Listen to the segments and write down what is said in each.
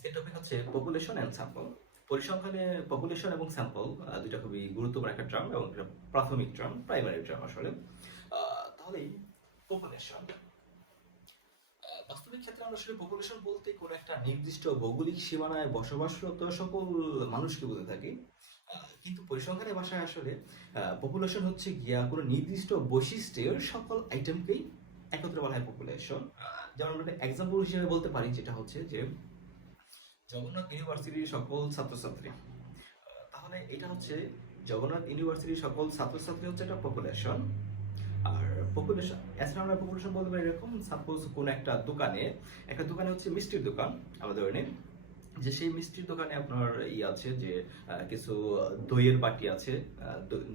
আজকের টপিক হচ্ছে population and sample. পরিসংখ্যানে population এবং স্যাম্পল দুইটা খুবই গুরুত্বপূর্ণ একটা টার্ম এবং একটা প্রাথমিক টার্ম, প্রাইমারি টার্ম আসলে। তাহলেই পপুলেশন, বাস্তবিক ক্ষেত্রে আমরা আসলে পপুলেশন বলতে কোনো একটা নির্দিষ্ট ভৌগোলিক সীমানায় বসবাসরত সকল মানুষকে বলে থাকি। কিন্তু পরিসংখ্যানের ভাষায় আসলে পপুলেশন হচ্ছে গিয়া কোনো নির্দিষ্ট বৈশিষ্ট্যের সকল আইটেমকেই একত্রে বলা হয় পপুলেশন। যেমন আমরা এক্সাম্পল হিসেবে বলতে পারি, যেটা হচ্ছে যে জগন্নাথ ইউনিভার্সিটির সকল ছাত্রছাত্রী। তাহলে এটা হচ্ছে জগন্নাথ ইউনিভার্সিটির সকল ছাত্রছাত্রী হচ্ছে একটা পপুলেশন। আর পপুলেশন, এছাড়া আমরা পপুলেশন বলতে পারি এরকম, সাপোজ কোন একটা দোকানে হচ্ছে মিষ্টির দোকান, আমরা ধরে নিন যে সেই মিষ্টির দোকানে আপনার আছে যে কিছু দইয়ের বাটি আছে,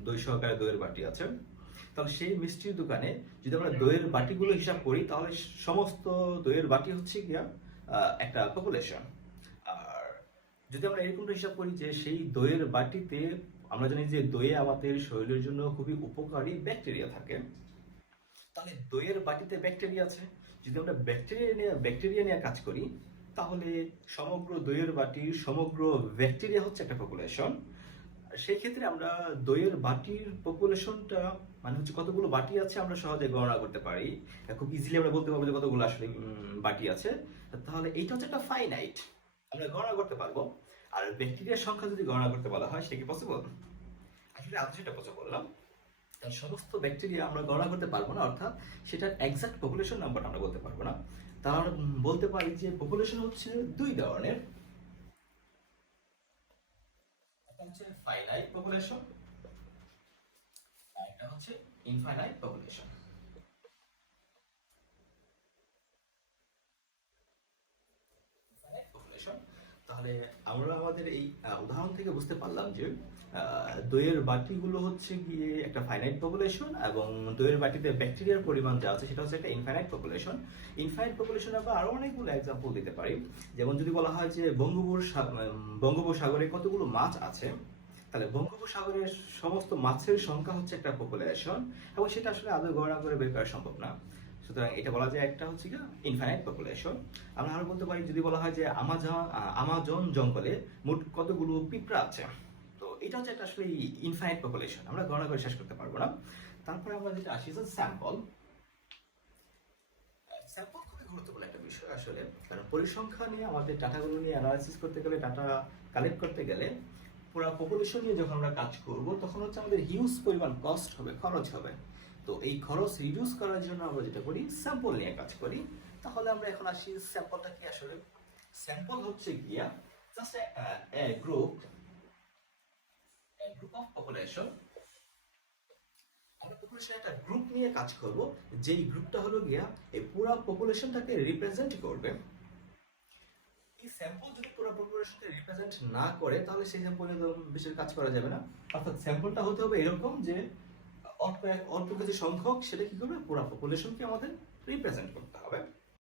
দই সহকারে দইয়ের বাটি আছে। তাহলে সেই মিষ্টির দোকানে যদি আমরা দইয়ের বাটিগুলো হিসাব করি, তাহলে সমস্ত দইয়ের বাটি হচ্ছে গিয়া একটা পপুলেশন। আর যদি আমরা এরকমটা হিসাব করি যে সেই দইয়ের বাটিতে, আমরা জানি যে দইয়ে আমাদের শরীরের জন্য খুবই উপকারী ব্যাকটেরিয়া থাকে, তাহলে দইয়ের বাটিতে ব্যাকটেরিয়া আছে। যদি আমরা ব্যাকটেরিয়া নিয়ে কাজ করি, তাহলে সমগ্র দইয়ের বাটির সমগ্র ব্যাকটেরিয়া হচ্ছে একটা পপুলেশন। সেই ক্ষেত্রে আমরা দইয়ের বাটির পপুলেশনটা, মানে হচ্ছে কতগুলো বাটি আছে, আমরা সহজে গণনা করতে পারি। খুব ইজিলি আমরা বলতে পারবো যে কতগুলো আসলে বাটি আছে। তাহলে এইটা হচ্ছে একটা ফাইনাইট, আমরা গণনা করতে পারবো। আর ব্যাকটেরিয়ার সংখ্যা যদি গণনা করতে বলা হয়, সেটা কি পসিবল? আসলে আমি যেটা কথা বললাম, তার সমস্ত ব্যাকটেরিয়া আমরা গণনা করতে পারবো না, অর্থাৎ সেটার এক্সাক্ট পপুলেশন নাম্বার আমরা বলতে পারবো না। তাহলে আমরা বলতে পারি যে পপুলেশন হচ্ছে দুই ধরনের। একটা হচ্ছে ফাইনাইট পপুলেশন, আর একটা হচ্ছে ইনফাইনাইট পপুলেশন। তাহলে আমরা আমাদের এই উদাহরণ থেকে বুঝতে পারলাম যে দইয়ের বাটিগুলো হচ্ছে গিয়ে একটা ফাইনাইট পপুলেশন, এবং দইয়ের বাটিতে ব্যাকটেরিয়ার পরিমাণ যা আছে সেটা হচ্ছে একটা ইনফাইনাইট পপুলেশন। ইনফাইনাইট পপুলেশন আমরা আরো অনেকগুলো এক্সাম্পল দিতে পারি। যেমন যদি বলা হয় যে বঙ্গোপসাগরে কতগুলো মাছ আছে, তাহলে বঙ্গোপসাগরের সমস্ত মাছের সংখ্যা হচ্ছে একটা পপুলেশন, এবং সেটা আসলে আদৌ গণনা করে বের করা সম্ভব না। সুতরাং এটা বলা যায় একটা হচ্ছে কি ইনফাইনাইট পপুলেশন। আমরা আরো বলতে পারি, যদি বলা হয় যে আমাজন জঙ্গলে মোট কতগুলো পিঁপড়া আছে, তো এটা হচ্ছে একটা আসলে ইনফাইনাইট পপুলেশন, আমরা গণনা করে শেষ করতে পারবো না। তারপরে আমরা যেটা আসি যে স্যাম্পল। স্যাম্পল খুবই গুরুত্বপূর্ণ একটা বিষয় আসলে, কারণ পরিসংখ্যান নিয়ে আমাদের ডাটাগুলো নিয়ে অ্যানালাইসিস করতে গেলে, ডাটা কালেক্ট করতে গেলে, পুরো পপুলেশন নিয়ে যখন আমরা কাজ করব, তখন হচ্ছে আমাদের হিউজ পরিমাণ কস্ট হবে, খরচ হবে। তো এই খরচ রিডিউস করার জন্য আমরা যেটা করি, স্যাম্পল নিয়ে কাজ করি। তাহলে আমরা এখন আসি স্যাম্পলটা কি আসলে। স্যাম্পল হচ্ছে গিয়া জাস্ট গ্রুপ অফ পপুলেশন। আমরা পপুলেশন একটা গ্রুপ নিয়ে কাজ করব, যেই গ্রুপটা হলো গিয়া এই পুরো পপুলেশনটাকে রিপ্রেজেন্ট করবে। এই স্যাম্পল যদি পুরো পপুলেশনকে রিপ্রেজেন্ট না করে, তাহলে সেই স্যাম্পল নিয়ে বেশি কাজ করা যাবে না। অর্থাৎ স্যাম্পলটা হতে হবে এরকম যে অল্প কিছু সংখ্যক সেটা কি করবে, পুরো পপুলেশনকে আমাদের রিপ্রেজেন্ট করতে হবে।